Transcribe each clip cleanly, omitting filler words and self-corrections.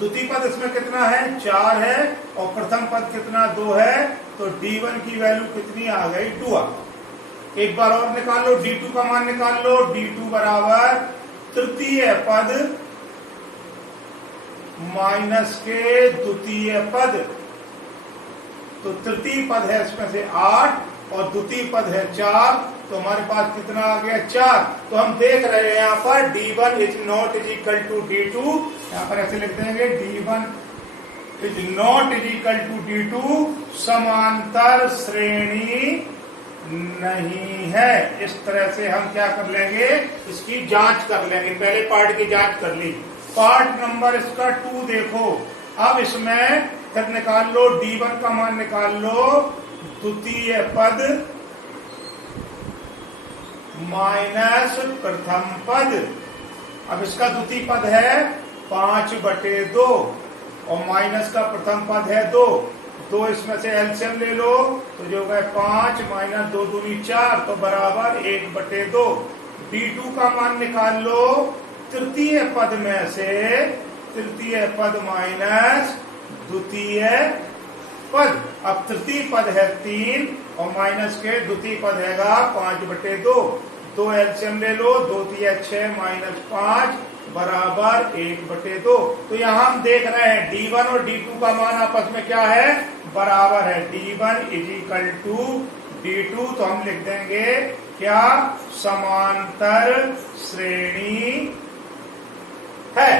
द्वितीय पद इसमें कितना है 4 है और प्रथम पद कितना 2 है, तो D1 की वैल्यू कितनी आ गई 2 आ गई। एक बार और निकाल लो, D2 का मान निकाल लो, D2 बराबर तृतीय पद माइनस के द्वितीय पद, तो तृतीय पद है इसमें से 8 और द्वितीय पद है 4, तो हमारे पास कितना आ गया 4। तो हम देख रहे हैं यहाँ पर D1 is not is equal to D2, यहाँ पर ऐसे लिख देंगे D1 is not is equal to D2, समांतर श्रेणी नहीं है। इस तरह से हम क्या कर लेंगे, इसकी जांच कर लेंगे। पहले पार्ट की जांच कर ली, पार्ट नंबर इसका 2 देखो। अब इसमें फिर निकाल लो D1 का मान निकाल लो, द्वितीय पद माइनस प्रथम पद। अब इसका द्वितीय पद है 5/2 और माइनस का प्रथम पद है 2, तो इसमें से एलसीएम ले लो, तो जो है 5 माइनस 2 दूनी 4, तो बराबर 1/2। D2 का मान निकाल लो तृतीय पद में से, तृतीय पद माइनस द्वितीय पद। अब तृतीय पद है 3 और माइनस के द्वितीय पद हैगा 5/2, तो एलसीएम ले लो, 2 3 6 माइनस 5 बराबर 1/2। तो यहाँ हम देख रहे हैं D1 और D2 का मान आपस में क्या है, बराबर है। D1 is equal to D2, तो हम लिख देंगे क्या, समांतर श्रेणी है।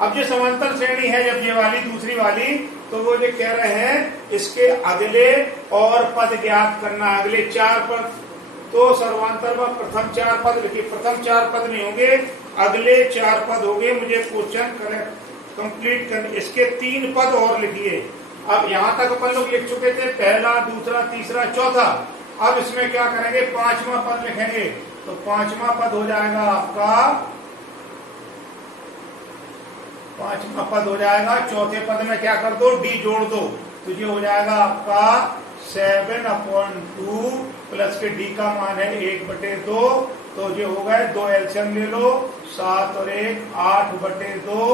अब ये समांतर श्रेणी है जब ये वाली दूसरी वाली, तो वो जो कह रहे हैं इसके अगले और पद ज्ञात करना, अगले 4 पद। तो सर्वांतर में प्रथम 4 पद लिखिए, प्रथम 4 पद नहीं होंगे, अगले 4 पद होंगे। मुझे क्वेश्चन कंप्लीट कर, इसके 3 पद और लिखिए। अब यहाँ तक अपन लोग लिख चुके थे, पहला, दूसरा, तीसरा, चौथा। अब इसमें क्या करेंगे, 5वां पद लिखेंगे। तो 5वां पद हो जाएगा आपका, 5वां पद हो जाएगा, चौथे पद में क्या कर दो, D जोड़ दो, तो ये हो जाएगा आपका 7/2 प्लस के D का मान है 1/2, तो ये हो गए 2 एलसीएम ले लो, 7 और 1 8/2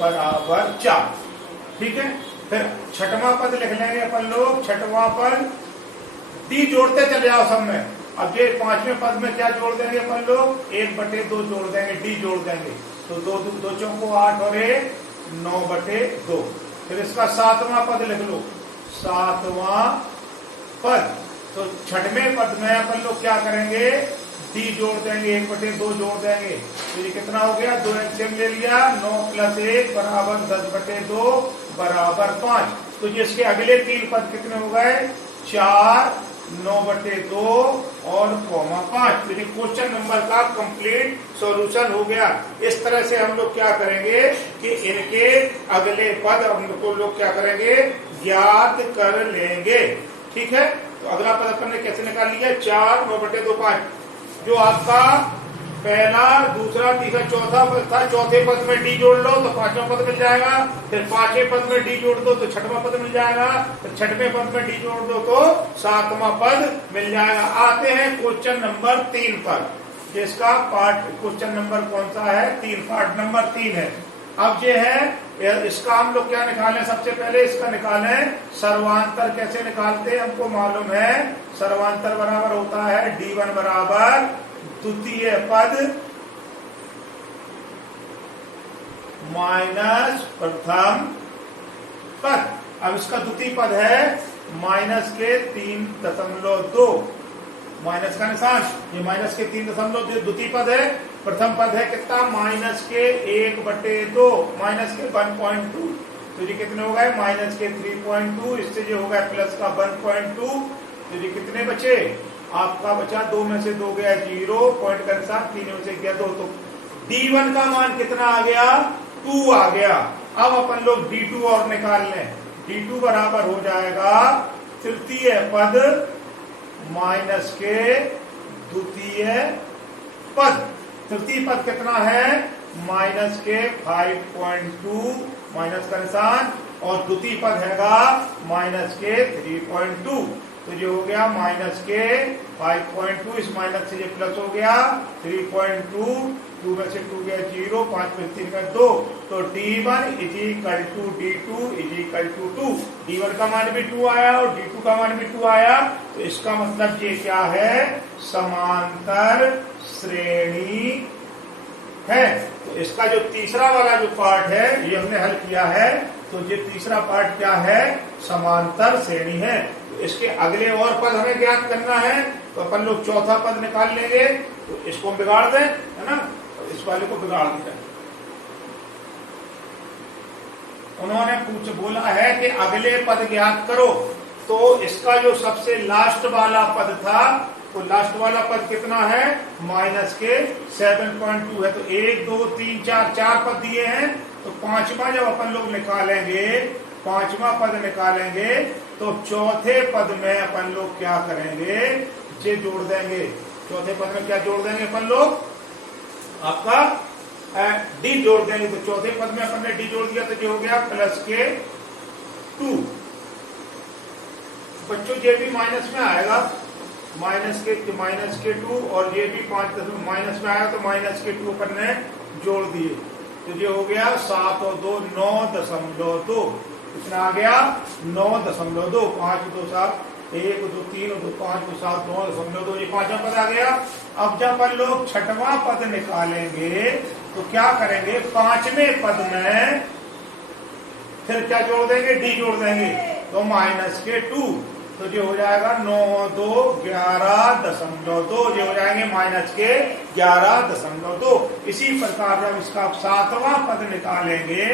बराबर 4। ठीक है, फिर छठवां पद लिख लेंगे अपन लोग। छठवां पद D जोड़ते चले जाओ सब में। अब ये 5वें पद में क्या जोड़ देंगे अपन लोग, 1/2 जोड़ देंगे, D जोड़ देंगे, तो 2 चौको 8 और 1 9/2। फिर इसका 7वां पद लिख लो, 7वां पद। तो छठवें पद में अपन लोग क्या करेंगे, D जोड़ देंगे, 1/2 जोड़ देंगे, तो ये कितना हो गया, 2 एलसीएम ले लिया, 9 + 1 बराबर 10/2 बराबर 5। तो ये इसके अगले 3 पद कितने हो गए, 4 9/2 और 5। तो ये क्वेश्चन नंबर का कंप्लीट सॉल्यूशन हो गया। इस तरह से हम लोग क्या करेंगे कि इनके अगले पद हमको लोग क्या करेंगे, ज्ञात कर लेंगे। ठीक है, तो अगला पद अपन ने कैसे निकाल लिया, 4 9/2 5। जो आपका पहला, दूसरा, तीसरा, चौथा पद था, चौथे पद में D जोड़ लो तो 5वां पद मिल जाएगा। फिर 5वें पद में D जोड़ दो तो 6वां पद मिल जाएगा। फिर 6वें पद में D जोड़ दो तो 7वां पद मिल जाएगा। आते हैं क्वेश्चन नंबर 3 पर, जिसका पार्ट क्वेश्चन नंबर कौन सा है, 3, पार्ट नंबर 3 है। अब ये है, इसका हम लोग क्या निकालें, सबसे पहले इसका निकालें सर्वांतर। कैसे निकालते हैं हमको मालूम है, सर्वांतर बराबर होता है D1 बराबर द्वितीय पद माइनस प्रथम पद। अब इसका द्वितीय पद है माइनस के 3.2, माइनस का निशान, ये माइनस के 3.2 द्वितीय पद है। प्रथम पद है कितना, माइनस के 1/2, माइनस के 1.2, तो ये कितने हो गए, माइनस के 3.2, इससे जो हो गया प्लस का 1.2, तो ये कितने बचे, आपका बचा 2 में से 2 गया 0, पॉइंट का निशान, 3 में से गया 2, तो D1 का मान कितना आ गया, 2 आ गया। अब अपन लोग D2 और निकाल लें। D2 बराबर हो जाएगा तृतीय पद माइनस के द्वितीय पद। तृतीय पद कितना है, माइनस के 5.2, माइनस का निशान, और द्वितीय पद हैगा माइनस के 3.2। तो ये हो गया माइनस के 5.2, इस माइनस से ये प्लस हो गया 3.2, 2 में से 2 गया 0, 5 में 3 का 2, तो D1 is equal to D2 is equal to 2। D1 का मान भी 2 आया और D2 का मान भी 2 आया, तो इसका मतलब ये क्या है, समांतर श्रेणी है। तो इसका जो तीसरा वाला जो पार्ट है ये हमने हल किया है, तो ये तीसरा पार्ट क्या है, समांतर श्रेणी है। तो इसके अगले और पद हमें ज्ञात करना है, तो अपन लोग चौथा पद निकाल लेंगे, तो इसको बिगाड़ दें, है ना, तो इस वाले को बिगाड़ दिया। उन्होंने बोला है कि अगले पद ज्ञात करो, तो इसका जो सबसे लास्ट वाला पद था, तो लास्ट वाला पद कितना है, माइनस के 7.2 है। तो 1 2 3 4 4 पद दिए हैं, तो पांचवा जब अपन लोग निकालेंगे, पांचवा पद निकालेंगे, तो चौथे पद में अपन लोग क्या करेंगे, ये जोड़ देंगे। चौथे पद में क्या जोड़ देंगे अपन लोग, आपका डी जोड़ देंगे। तो चौथे पद में अपन ने डी जोड़ दिया, तो ये हो गया प्लस के 2। बच्चों ये भी माइनस में आएगा, माइनस के 2, और ये भी 5 माइनस में आया, तो माइनस के 2 अपन ने जोड़ दिए, तो ये हो गया 7 और 2 9.2। कितना आ गया, 9.2। 5 2 7 1 2 3 2 5 2 7 9.2, ये पांचवा पद आ गया। अब जब अपन लोग छठवां पद निकालेंगे, तो क्या करेंगे, पांचवें पद में फिर क्या जोड़ देंगे, डी जोड़ देंगे, तो माइनस के 2, तो ये हो जाएगा 9 2 11.2, ये हो जाएंगे माइनस के 11.2। इसी प्रकार जब इसका सातवां पद निकालेंगे,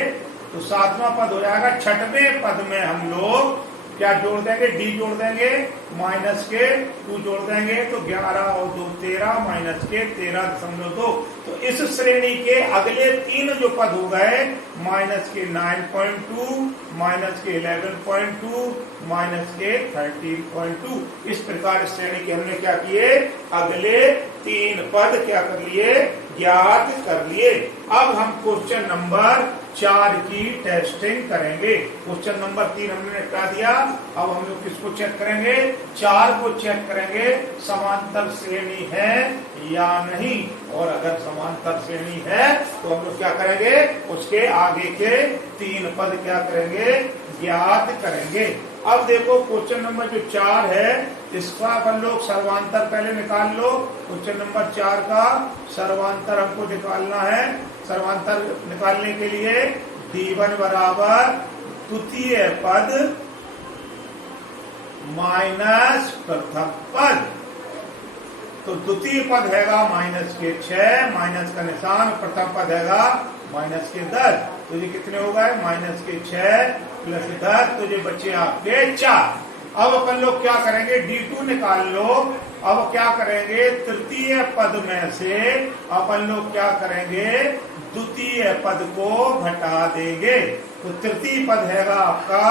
तो सातवां पद हो जाएगा, छठवें पद में हम लोग क्या जोड़ देंगे, डी जोड़ देंगे, माइनस के 2 जोड़ देंगे, तो 11 और 2 13, माइनस के 13.2। तो इस श्रेणी के अगले 3 जो पद हो गए, माइनस के 9.2, माइनस के 11.2, माइनस के 13.2। इस प्रकार इस श्रेणी के हमने क्या किए, अगले 3 पद क्या कर लिए, ज्ञात कर लिए। अब हम क्वेश्चन नंबर 4 की टेस्टिंग करेंगे। क्वेश्चन नंबर 3 हमने निपटा दिया, अब हम लोग किसको चेक करेंगे, 4 को चेक करेंगे, समांतर श्रेणी है या नहीं, और अगर समांतर श्रेणी है तो हम लोग क्या करेंगे, उसके आगे के 3 पद क्या करेंगे, ज्ञात करेंगे। अब देखो क्वेश्चन नंबर जो 4 है, इसका अपन लोग सर्वांतर पहले निकाल लो। क्वेश्चन नंबर 4 का सर्वांतर हमको निकालना है। सर्वांतर निकालने के लिए D1 बराबर द्वितीय पद माइनस प्रथम पद, तो द्वितीय पद हैगा माइनस के 6, माइनस का निशान, प्रथम पद हैगा माइनस के 10, तो ये कितने हो गए, माइनस के 6 प्लस 10, तो ये बच्चे आपके 4। अब अपन लोग क्या करेंगे, D2 निकाल लो। अब क्या करेंगे, तृतीय पद में से अपन लोग क्या करेंगे, द्वितीय पद को घटा देंगे। तो तृतीय पद हैगा आपका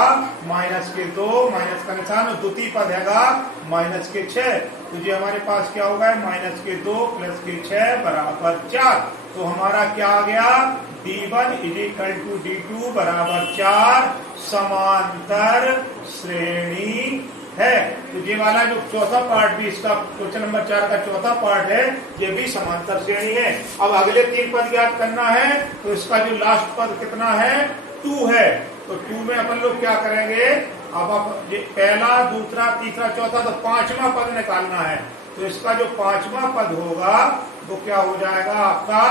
माइनस के 2, माइनस का निशान, और द्वितीय पद हैगा माइनस के 6, तो ये हमारे पास क्या होगा, माइनस के 2 प्लस के 6 बराबर 4। तो हमारा क्या आ गया, D1 is equal to D2 बराबर 4, समांतर श्रेणी है। तो ये वाला जो चौथा पार्ट भी इसका क्वेश्चन नंबर 4 का चौथा पार्ट है, ये भी समांतर श्रेणी है। अब अगले 3 पद ज्ञात करना है, तो इसका जो लास्ट पद कितना है, 2 है, तो 2 में अपन लोग क्या करेंगे, अब आप ये पहला दूसरा तीसरा चौथा, तो 5वां पद निकालना है। तो इसका जो 5वां पद होगा वो क्या हो जाएगा आपका,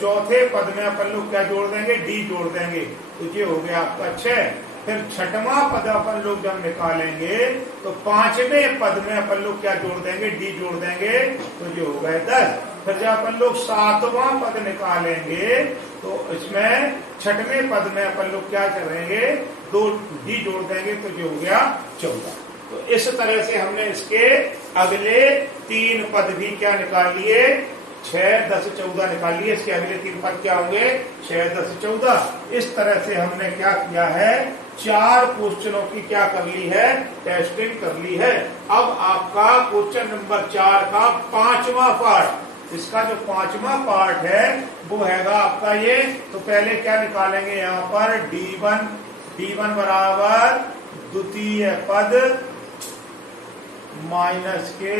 चौथे पद में अपन लोग क्या जोड़ देंगे, डी जोड़ देंगे, तो ये हो गया आपका 6। फिर छठवां पद अपन लोग जब निकालेंगे, तो 5वें पद में अपन लोग क्या जोड़ देंगे, डी जोड़ देंगे, तो ये हो गए 10। फिर जब अपन लोग 7वां पद निकालेंगे, तो इसमें 6वें पद में अपन लोग क्या करेंगे, 2 डी जोड़ देंगे, तो ये हो गया 14। तो इस तरह से हमने इसके अगले 3 पद भी क्या निकाल लिए, 6 10 14 निकाल लिए। इसके अगले 3 पद क्या होंगे, 6 10 14। इस तरह से हमने क्या किया है, 4 क्वेश्चनों की क्या कर ली है, टेस्टिंग कर ली है। अब आपका क्वेश्चन नंबर 4 का 5वां पार्ट, इसका जो 5वां पार्ट है वो हैगा आपका ये। तो पहले क्या निकालेंगे, यहाँ पर D1 बराबर द्वितीय पद माइनस के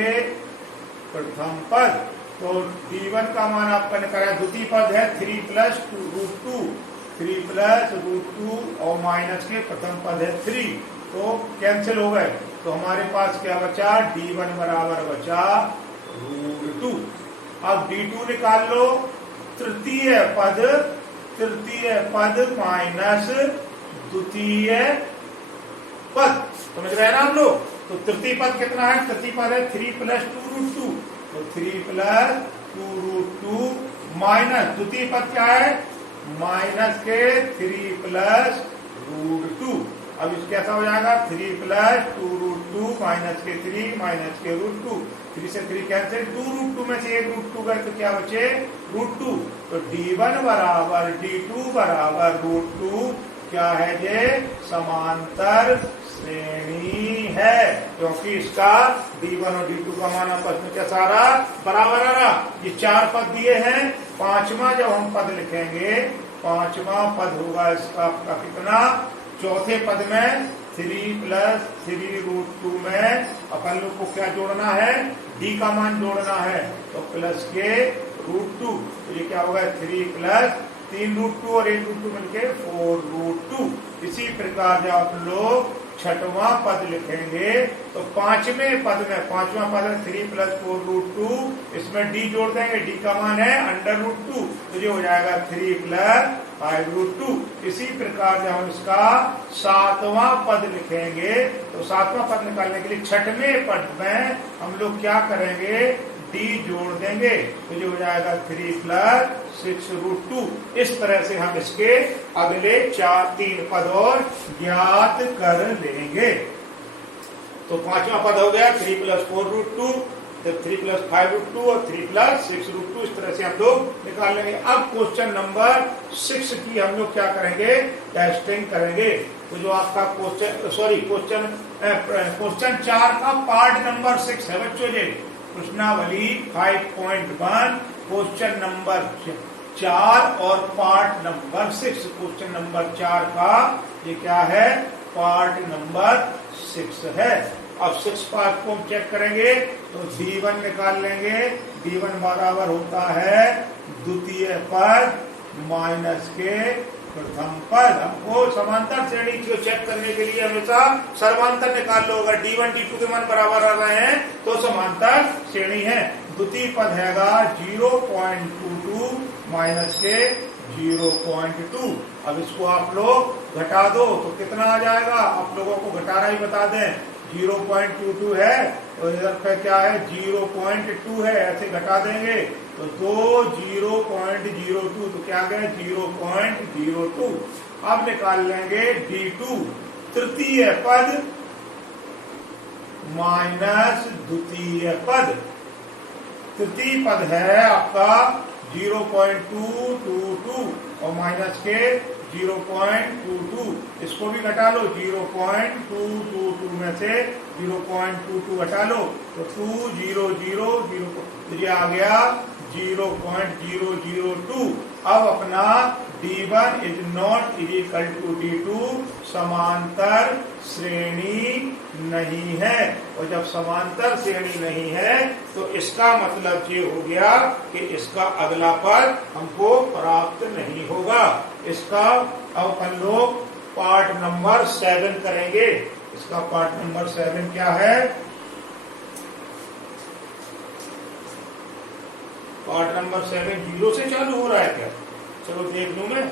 प्रथम पद। तो d1 का मान आपका निकाला, द्वितीय पद है 3 प्लस √2, 3 प्लस √2 और माइनस के प्रथम पद है 3, तो कैंसिल हो गए। तो हमारे पास क्या बचा, d1 बराबर बचा √2। अब d2 निकाल लो, तृतीय पद माइनस द्वितीय पद, समझ रहे हैं ना हम लोग। तो तृतीय पद कितना है, तृतीय पद है 3 प्लस 2√2, तो 3 प्लस 2√2 माइनस द्वितीय पद क्या है, माइनस के 3 प्लस √2। अब इस कैसा हो जाएगा, 3 प्लस 2√2 माइनस के 3 माइनस के √2, 3 से 3 कैंसिल, 2√2 में से एक √2 गए तो क्या बचे √2। तो d1 बराबर d2 बराबर √2 क्या है, ये समांतर श्रेणी है, क्योंकि इसका d1 और d2 का मान आपस में क्या सारा बराबर आ रहा। ये 4 पद दिए हैं, पांचवा जब हम पद लिखेंगे, पांचवा पद होगा इसका आपका कितना, चौथे पद में 3 प्लस 3√2 में अपन लोग को क्या जोड़ना है, d का मान जोड़ना है, तो प्लस के √2, तो ये क्या होगा 3 प्लस 3√2 और 1√2 मिलके 4√2। इसी प्रकार जब आप लोग छठवां पद लिखेंगे तो पांचवें पद में, पांचवा पद है 3 प्लस 4√2, इसमें d जोड़ देंगे, d का मान है √2, तो ये हो जाएगा 3 प्लस 5√2। इसी प्रकार जब हम इसका सातवां पद लिखेंगे तो सातवां पद निकालने के लिए छठवें पद में हम लोग क्या करेंगे, d जोड़ देंगे, तो ये हो जाएगा 3 प्लस 6√2। इस तरह से हम इसके अगले 3 पद और ज्ञात कर लेंगे। तो पांचवा पद हो गया 3 प्लस 4√2, 3 प्लस 5√2 और 3 प्लस 6√2, इस तरह से हम लोग निकाल लेंगे। अब क्वेश्चन नंबर 6 की हम लोग क्या करेंगे, टेस्टिंग करेंगे। तो जो आपका क्वेश्चन 4 का पार्ट नंबर 6 है बच्चों, जी प्रश्नावली 5.1 क्वेश्चन नंबर 4 और पार्ट नंबर 6, क्वेश्चन नंबर 4 का ये क्या है, पार्ट नंबर 6 है। अब 6 पार्ट को हम चेक करेंगे तो d1 निकाल लेंगे, d1 बराबर होता है द्वितीय पद माइनस के प्रथम पद। हमको समांतर श्रेणी को चेक करने के लिए हमेशा सर्वांतर निकाल लो, अगर d1 d2 के मान बराबर आ रहे हैं तो समांतर श्रेणी है। द्वितीय पद हैगा 0.22 माइनस के 0.2। अब इसको आप लोग घटा दो तो कितना आ जाएगा, आप लोगों को घटाना ही बता दें, 0.22 है और इधर पे क्या है 0.2 है, ऐसे घटा देंगे तो 0.02, तो क्या गए 0.02। अब निकाल लेंगे d2 तृतीय पद माइनस द्वितीय पद। तृतीय पद है आपका 0.222 और माइनस के 0.22, इसको भी घटा लो, 0.222 में से 0.22 घटा लो तो 200 तो ये आ गया 0.002। अब अपना d1 is not is equal to d2 समांतर श्रेणी नहीं है, और जब समांतर श्रेणी नहीं है तो इसका मतलब ये हो गया कि इसका अगला पद हमको प्राप्त नहीं होगा। इसका अब अपन लोग पार्ट नंबर 7 करेंगे। इसका पार्ट नंबर 7 क्या है, पार्ट नंबर 7 0 से चालू हो रहा है क्या, चलो देख लूं मैं।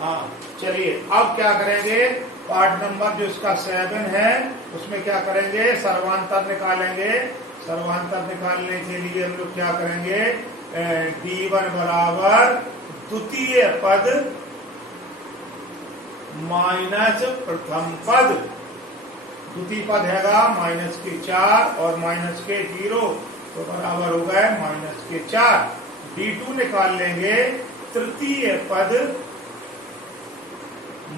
हाँ चलिए, अब क्या करेंगे, पार्ट नंबर जो इसका 7 है उसमें क्या करेंगे, सर्वांतर निकालेंगे। सर्वांतर निकालने के लिए हम लोग क्या करेंगे, d1 बराबर द्वितीय पद माइनस प्रथम पद। द्वितीय पद हैगा माइनस के 4 और माइनस के 0, तो बराबर हो गए माइनस के 4। d2 निकाल लेंगे तृतीय पद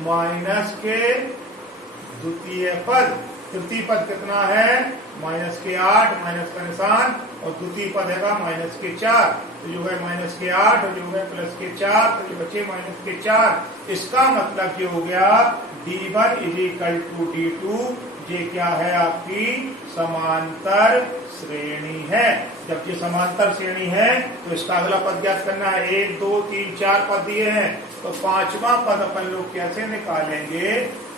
माइनस के द्वितीय पद। तृतीय पद कितना है, माइनस के 8, माइनस का निशान, और द्वितीय पद है माइनस के 4, तो जो है माइनस के 8 और जो है प्लस के 4, तो जो बचे माइनस के 4। इसका मतलब ये हो गया d1 is equal to d2 ये क्या है आपकी समांतर श्रेणी है। जब ये समांतर श्रेणी है तो इसका अगला पद ज्ञात करना है। 1 2 3 4 पद दिए हैं तो पांचवा पद अपन लोग कैसे निकालेंगे?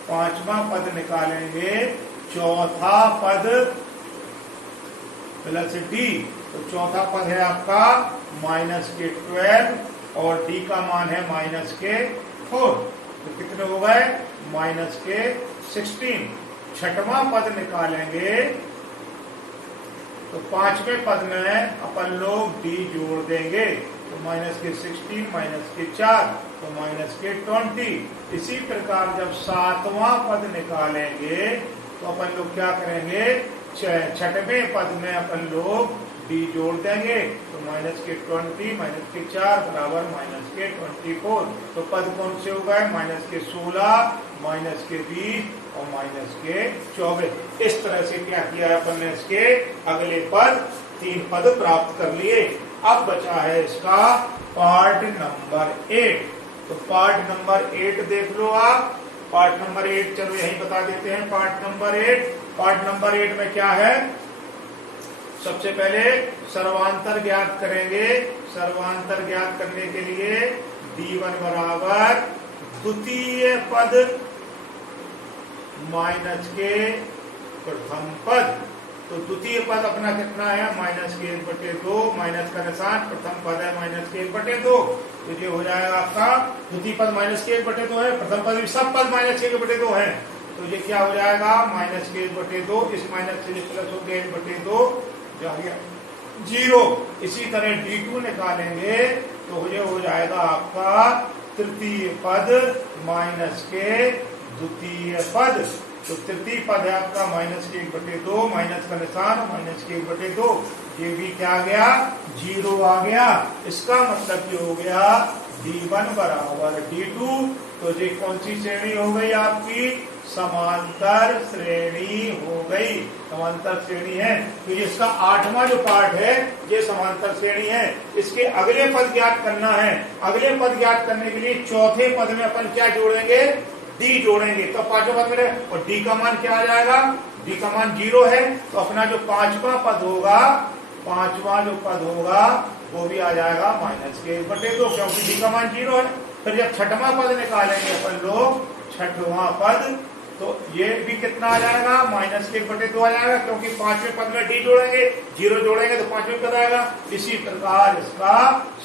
पांचवा पद निकालेंगे चौथा पद प्लस डी। तो चौथा पद है आपका -12 और डी का मान है -4। तो कितने हो गए? -16। छठवां पद निकालेंगे तो पांचवें पद में अपन लोग डी जोड़ देंगे तो -16 -4 तो -20। इसी प्रकार जब सातवां पद निकालेंगे तो अपन लोग क्या करेंगे? छठवें पद में अपन लोग डी जोड़ देंगे तो -20 -4 बराबर -24। तो पद कौन से हो गए? -16 -20 और -24। इस तरह से क्या किया है अपन ने? इसके अगले पद 3 पद प्राप्त कर लिए। अब बचा है इसका पार्ट नंबर 8। तो पार्ट नंबर 8 देख लो आप। पार्ट नंबर 8 चलो यही बता देते हैं। पार्ट नंबर 8, पार्ट नंबर 8 में क्या है? सबसे पहले सर्वांतर ज्ञात करेंगे। सर्वांतर ज्ञात करने के लिए D1 बराबर द्वितीय पद माइनस के प्रथम पद। तो द्वितीय पद अपना कितना है? -1/2 माइनस का निशान, प्रथम पद है -1/2। तो ये हो जाएगा आपका द्वितीय पद -1/2 है, प्रथम पद भी सब पद -1/2 है। तो ये क्या हो जाएगा? -1/2। इस माइनस से प्लस हो गया 1/2 जो आ गया 0। इसी तरह D2 निकालेंगे तो ये हो जाएगा आपका तृतीय पद माइनस के द्वितीय पद। तो तृतीय पद है आपका -1/2 माइनस का निशान -1/2। ये भी क्या आ गया? 0 आ गया। इसका मतलब ये हो गया D1 बराबर D2। तो ये कौन सी श्रेणी हो गई आपकी? समांतर श्रेणी हो गई। समांतर श्रेणी है। तो इसका 8वां जो पार्ट है ये समांतर श्रेणी है। इसके अगले पद ज्ञात करना है। अगले पद ज्ञात करने के लिए चौथे पद में अपन क्या जोड़ेंगे? डी जोड़ेंगे। तो पांचवा पद में और डी का मान क्या आ जाएगा? डी का मान 0 है। तो अपना जो पांचवा पद होगा, पांचवा जो पद होगा वो भी आ जाएगा -1/2 क्योंकि डी का मान 0 है। फिर जब छठवां पद निकालेंगे अपन लोग, छठवां पद तो ये भी कितना आ जाएगा? -1/2 आ जाएगा क्योंकि पांचवें पद में डी जोड़ेंगे, 0 जोड़ेंगे तो पांचवें पद आएगा। इसी प्रकार इसका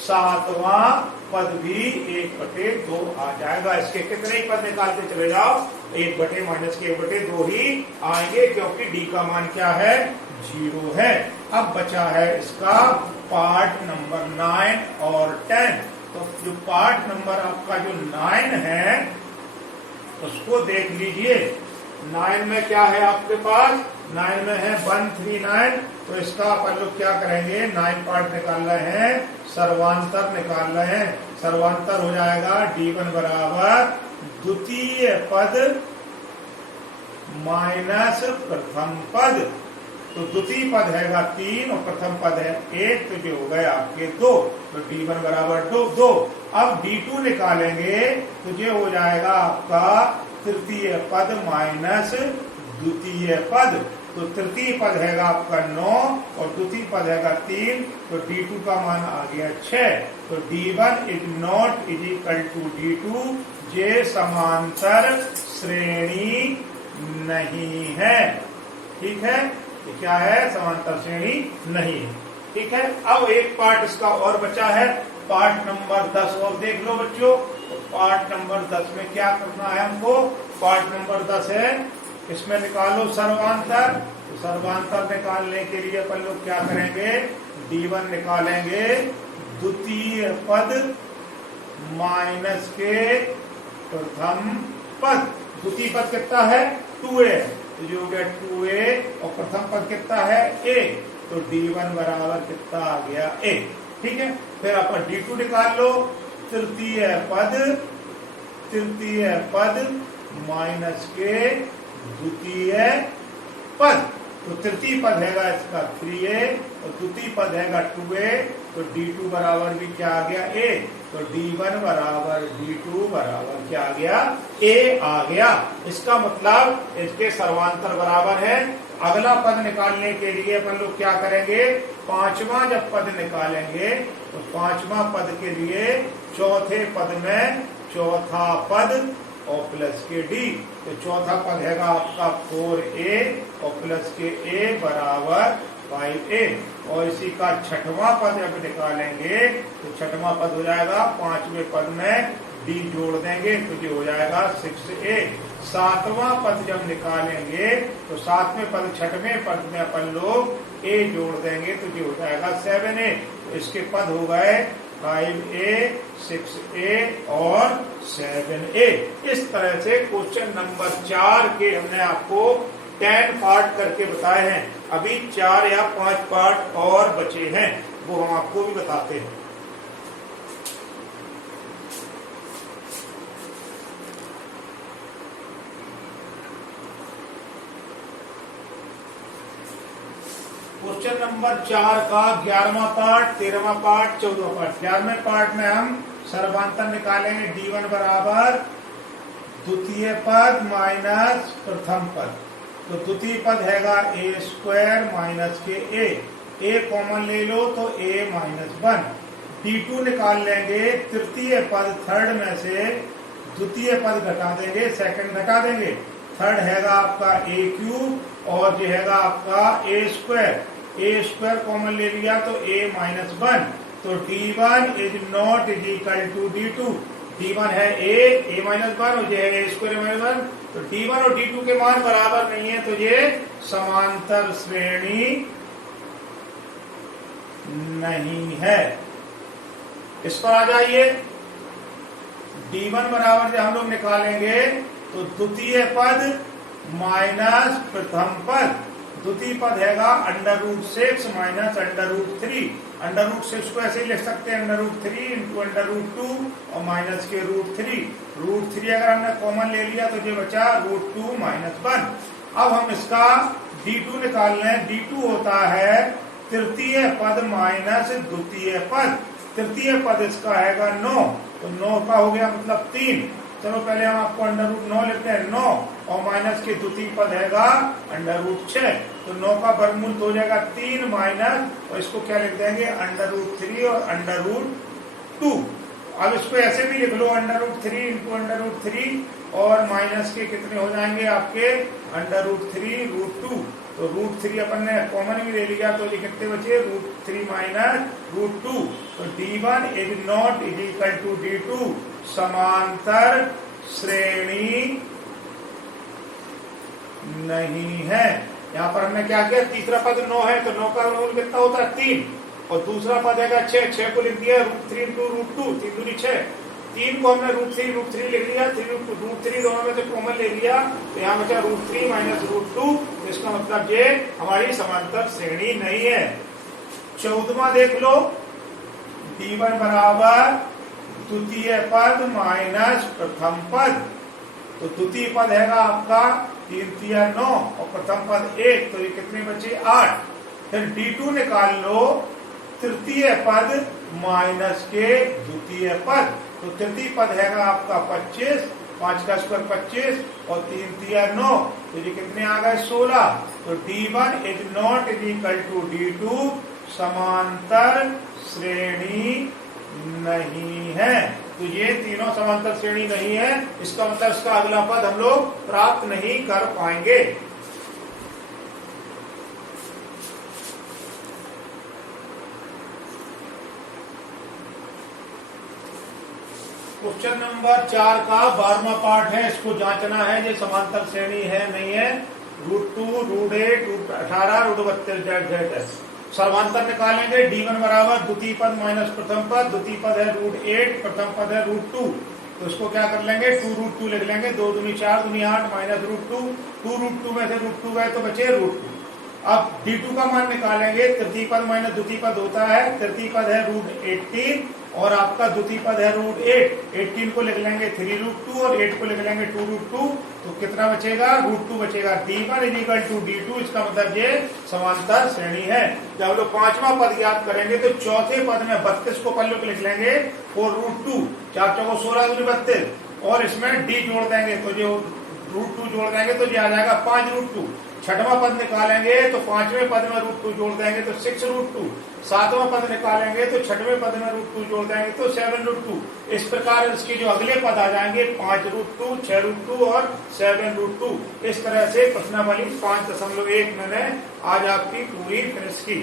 सातवां पद भी 1/2 आ जाएगा। इसके कितने ही पद निकालते चले जाओ 1/-1/2 ही आएंगे क्योंकि डी का मान क्या है? 0 है। अब बचा है इसका पार्ट नंबर 9 और 10। तो जो पार्ट नंबर आपका जो 9 है उसको देख लीजिए। 9 में क्या है आपके पास? 9 में है 139। तो इसका अपन लोग क्या करेंगे? 9 पार्ट निकाल रहे हैं, सर्वांतर निकाल रहे हैं। सर्वांतर हो जाएगा D1 बराबर द्वितीय पद माइनस प्रथम पद। तो द्वितीय पद है 3 और प्रथम पद है 1। तो जो हो गए आपके 2। तो D1 बराबर 2। अब D2 निकालेंगे तो ये हो जाएगा आपका तृतीय पद माइनस द्वितीय पद। तो तृतीय पद है आपका 9 और द्वितीय पद है 3। तो D2 का मान आ गया 6। तो D1 is not is equal to D2। ये समांतर श्रेणी नहीं है। ठीक है? ये क्या है? समांतर श्रेणी नहीं है। ठीक है? अब एक पार्ट इसका और बचा है, पार्ट नंबर 10। और देख लो बच्चों, तो पार्ट नंबर 10 में क्या करना है हमको? पार्ट नंबर 10 है, इसमें निकालो सर्वांतर। तो सर्वांतर निकालने के लिए अपन लोग क्या करेंगे? D1 निकालेंगे द्वितीय पद माइनस के प्रथम पद। द्वितीय पद कितना है? 2a। तो जो हो गया 2a और प्रथम पद कितना है? a। तो D1 बराबर कितना आ गया? a। ठीक है? फिर अपन D2 निकाल लो। तृतीय पद माइनस के द्वितीय पद। तो तृतीय पद हैगा इसका 3a और द्वितीय पद हैगा 2a, तो d2 बराबर भी क्या आ गया a, तो d1 बराबर d2 बराबर क्या आ गया a आ गया। इसका मतलब इसके सर्वांतर बराबर है। अगला पद निकालने के लिए अपन लोग क्या करेंगे, पांचवा जब पद निकालेंगे तो पांचवा पद के लिए चौथे पद में चौथा पद और प्लस के d, तो चौथा पद हैगा आपका 4a और प्लस के a बराबर 5a, और इसी का छठवां पद जब निकालेंगे तो छठवां पद हो जाएगा, पांचवें पद में d जोड़ देंगे तो ये हो जाएगा 6a। सातवां पद जब निकालेंगे तो सातवें पद छठवें पद में अपन लोग a जोड़ देंगे तो ये हो जाएगा 7a। तो इसके पद हो गए 5a, 6a और 7a। इस तरह से क्वेश्चन नंबर 4 के हमने आपको 10 पार्ट करके बताए हैं। अभी 4 या 5 पार्ट और बचे हैं, वो हम आपको भी बताते हैं। क्वेश्चन नंबर 4 का 11वां पार्ट, 13वां पार्ट, 14वां पार्ट। 11वें पार्ट में हम सर्वांतर निकालेंगे d1 बराबर द्वितीय पद माइनस प्रथम पद, तो द्वितीय पद हैगा a स्क्वायर माइनस के a कॉमन ले लो तो a माइनस 1। d2 निकाल लेंगे तृतीय पद थर्ड में से द्वितीय पद घटा देंगे, सेकंड घटा देंगे, थर्ड हैगा आपका a क्यूब और ये हैगा आपका a स्क्वायर कॉमन ले लिया तो a माइनस 1, तो d1 is not is equal to d2। d1 है a माइनस 1 और ये है a स्क्वायर माइनस 1, तो d1 और d2 के मान बराबर नहीं है तो ये समांतर श्रेणी नहीं है। इस पर आ जाइए, d1 बराबर जब हम लोग निकालेंगे तो द्वितीय पद माइनस प्रथम पद, द्वितीय पद हैगा √6 माइनस √3। √6 को ऐसे ही लिख सकते हैं √3 इंटू √2 और माइनस के √3। √3 अगर हमने कॉमन ले लिया तो ये बचा √2 माइनस 1। अब हम इसका d2 निकाल लें। d2 होता है तृतीय पद माइनस द्वितीय पद, तृतीय पद इसका हैगा 9, तो 9 का हो गया मतलब 3। चलो पहले हम आपको √9 लिखते हैं, 9 और माइनस के द्वितीय पद हैगा √6, तो 9 का वर्गमूल हो जाएगा 3 माइनस, और इसको क्या लिख देंगे √3 और √2। अब इसको ऐसे भी लिख लो √3 इंटू √3 और माइनस के कितने हो जाएंगे आपके √3 √2, तो √3 अपन ने कॉमन भी ले लिया तो ये कितने बचे √3 माइनस √2, तो d1 is not is equal to d2, समांतर श्रेणी नहीं है। यहाँ पर हमने क्या किया, तीसरा पद 9 है तो 9 का मूल कितना होता है 3, और दूसरा पद हैगा 6 को लिख दिया √3 इंटू √2, 3 दूनी 6, 3 को हमने √3 लिख लिया, √3 दोनों में से कॉमन ले लिया तो यहाँ बचा √3 माइनस √2, इसका मतलब ये हमारी समांतर श्रेणी नहीं है। 14वां देख लो, d1 बराबर द्वितीय पद माइनस प्रथम पद, तो द्वितीय पद हैगा आपका 3 तिया 9 और प्रथम पद 1, तो ये कितने बचे 8। फिर d2 निकाल लो तृतीय पद माइनस के द्वितीय पद, तो तृतीय पद हैगा आपका 25, 5 का स्क्वायर 25 और 3 तिया 9, तो ये कितने आ गए 16, तो d1 is not is equal to d2, समांतर श्रेणी नहीं है। तो ये तीनों समांतर श्रेणी नहीं है, इसका मतलब इसका अगला पद हम लोग प्राप्त नहीं कर पाएंगे। क्वेश्चन नंबर 4 का 12वां पार्ट है, इसको जांचना है ये समांतर श्रेणी है नहीं है। √2 √8 √18 √32 सर्वांतर निकालेंगे। d1 बराबर द्वितीय पद माइनस प्रथम पद, द्वितीय पद है √8, प्रथम पद है √2, तो इसको क्या कर लेंगे 2√2 लिख लेंगे, 2 दूनी 4 दूनी 8 माइनस √2, 2√2 में से √2 गए तो बचे √2। अब d2 का मान निकालेंगे, तृतीय पद माइनस द्वितीय पद होता है, तृतीय पद है √18 और आपका द्वितीय पद है √8। 18 को लिख लेंगे 3√2 और 8 को लिख लेंगे 2√2, तो कितना बचेगा? √2 बचेगा। D1 = D2, इसका मतलब ये समांतर श्रेणी है। जब हम लोग पांचवा पद याद करेंगे तो चौथे पद में 32 को पल्लू पे लिख लेंगे 4√2, 4 चौको 16 दूनी 32, और इसमें D जोड़ देंगे तो जो √2 जोड़ देंगे तो ये आ जाएगा 5√2। छठवां पद निकालेंगे तो पांचवें पद में √2 जोड़ देंगे तो 6√2। सातवां पद निकालेंगे तो छठवें पद में √2 जोड़ देंगे तो 7√2। इस प्रकार इसके जो अगले पद आ जाएंगे 5√2, 6√2 और 7√2। इस तरह से प्रश्नावली 5.1 मैंने आज आपकी पूरी फिनिश की।